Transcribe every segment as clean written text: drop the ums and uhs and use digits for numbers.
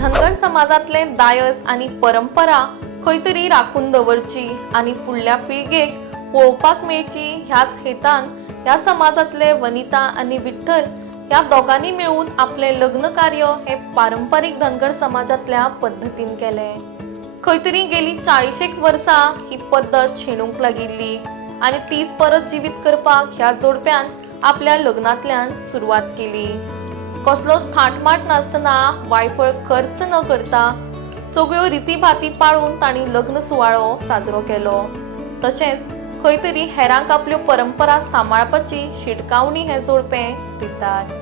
धनगर समाजातले दायज आणि परंपरा खंय तरी राखून दवरची आणि फुडल्या पिळगेक पळोवपाक मेळची ह्याच हेतान ह्या समाजातले वनिता आणि विठ्ठल ह्या दोघांनी मिळून आपले लग्न कार्य हे पारंपरिक धनगर समाजातल्या पद्धतीन केले। खंय तरी गेली 40 वर्सां ही पद्धत शेणूंक लागिल्ली आणि तीच परत जीवित करपाक ह्या जोडप्यान आपल्या लग्नांतल्यान सुरवात केली। कसलोच थाटमाट नासतना वायफळ खर्च न करता सगळ्यो रिती भाती पाळून तांणी लग्न सुवाळो साजरो केलो। तशेंच खंय तरी हेरांक आपल्यो परंपरा सांबाळपाची शिटकावणी हे जोडपें दितात।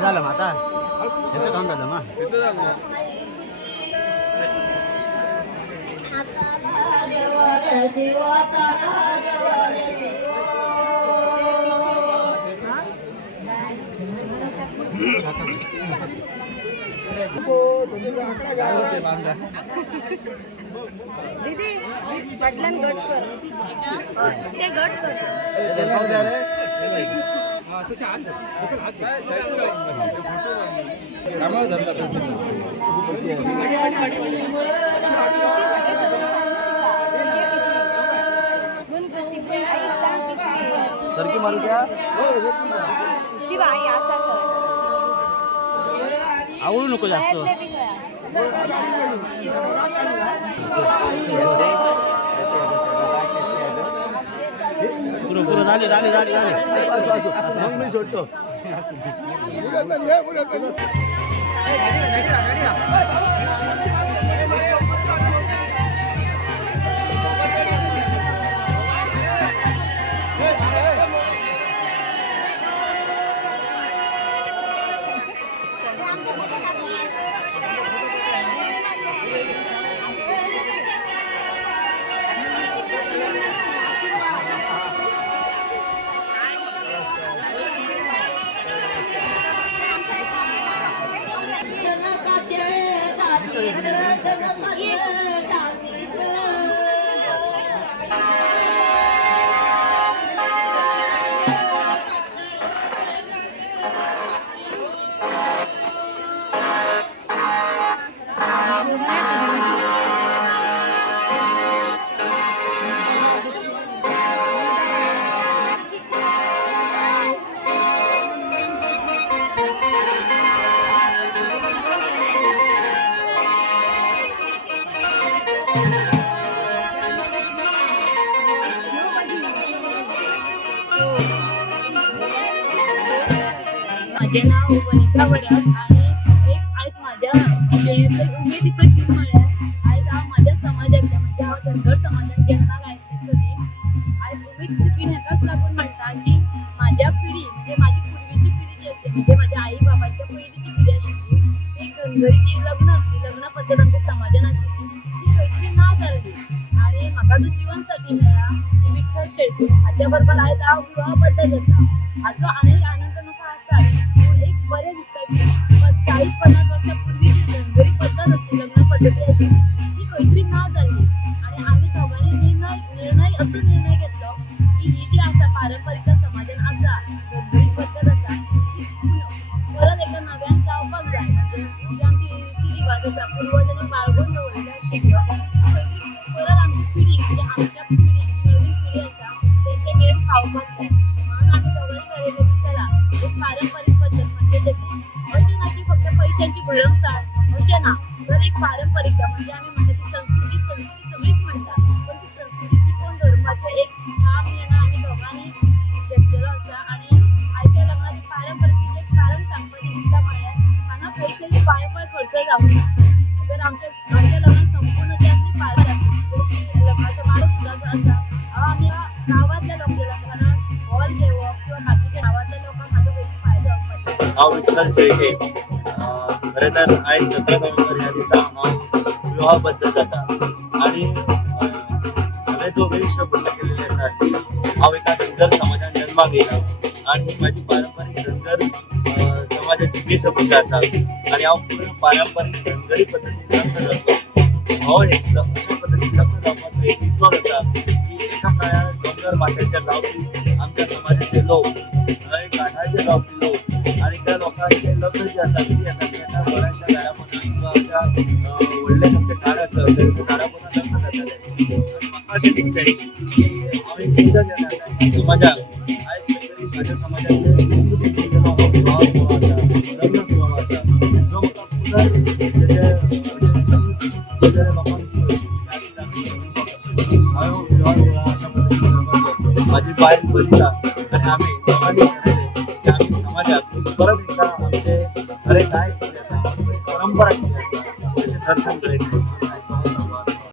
झालं माता येतं काम झालं मा दीदी पाटलान गट कर ते गट कर तुझ्या हात कामावर धरला सरकी मारू क्या ती बाई असा कर आवडू नको जास्त पुरं पुरं झाले झाले झाले झाले मग मी सोडतो माझे नाव वनिता वड्यात आणि एक आज माझ्या पिढीतलं उमेदीचं गीत म्हळ्यार आज हांव माझ्या समाजातल्या म्हणजे हांव धनगर समाजात जन्माक आयिल्ली आज उमेदीचं गीत हेकाच लागून म्हणटा की माझ्या पिढी म्हणजे माझी पूर्वीची पिढी जी असते म्हणजे माझ्या आई बाबांच्या पयलींची पिढी आशिल्ली एक धनगरी जी लग्न असली लग्न पद्धत आमच्या समाजान आशिल्ली ती खंयतरी ना जाल्ली आणि म्हाका जो जीवन साथी मेळ्ळा विठ्ठल शेळके हाच्या बरोबर आज हांव विवाहबद्ध जाता हाचो आनंद म्हाका आसा. एक बरें दिसता की 40-50 वर्षां पूर्वी जी पद्धती अशी ती खंयतरी ना जाल्ली आणि आमी दोगांनी निर्णय घेतलो की ही जी आसा पारंपरिक समाजान आसा धर्मरी पद्धत आसा ती परत एकदा नव्यान जावपाक जाय म्हणजे जी आमची ती रिवाज आसा पूर्वजांनी बाळगून दवरलेल्यो आशिल्ल्यो खंयतरी परत आमची पिढी म्हणजे आमच्या पिढी नवीन पिढी आसा तेंचे मेळ खावपाक जाय म्हणून आमी दोगांनी ठरयलें की चला एक पारंपरिक पद्धत म्हणजे देखून अशें ना की फक्त पैशांची भरमसाठ अशें ना तर एक पारंपरिकता म्हणजे आमी म्हणटा ती संस्कृती सगळीच म्हणटा पण ती संस्कृती टिकोवन दवरपाचें एक ठाम निर्णय आमी दोगांनी घेतलेलो आसा आणि आयच्या लग्नाची पारंपरिकतेचें एक कारण सांगपाचें दिसता म्हळ्यार हांगा खंयचेय वायफळ खर्च जावंक ना जर आमच्या लग्नात संपूर्ण जी आसली पारंपरिक लग्नाचो माळो सुद्दां जो आसा हांव आमी गांवांतल्या लोकांना कारण हॉल घेवप किंवा बाकीच्या गांवांतल्या लोकांक हाजो खंयचो फायदो जावपाचो हांव विठ्ठल शेळके खरें तर आयज 17 नोव्हेंबर ह्या दिसा हांव विवाहबद्ध जाता आणि हांवें जो वेशभूषा केलेली आसा ती हांव एका धनगर समाजान जन्माक येयला आणि ही म्हाजी पारंपारीक धनगर समाजाची वेशभूषा आसा आणि हांव पूर्ण पारंपारीक धनगरी पद्दतीन लग्न जातो हो एक अशा पद्दतीन लग्न जावपाचो एक इतलोच आसा की एका काळार दोंगर माथ्याचेर रावपी आमच्या समाजाचे लोक न्हंय काठाचेर रावपी लोक आणि त्या लोकांचे लग्न जे आसा विधी आसा ते एका घराच्या झाडापोंदा किंवा अशा व्हडले कसले झाड आसा त्या झाडापोंदा लग्न जाताले आणि म्हाका अशें दिसलें की हांव एक शिक्षक येता त्या समाजाक आयज खंय तरी म्हाज्या समाजातले विस्मृतीक केलेलो हो विवाह सुवाळो आसा लग्न सुवाळो आसा जो म्हाका पुनर तेजे लोकांक हांवें विवाह सुवाळो अशा पद्दतीन करपाचो म्हाजी बायल बलिता आनी आमी दोगांनी ठरयलें की आमी समाजाक परत एकदा आमचे खरें दायज कितें आसा परंपरा कितें आसा तेचें दर्शन घडयतले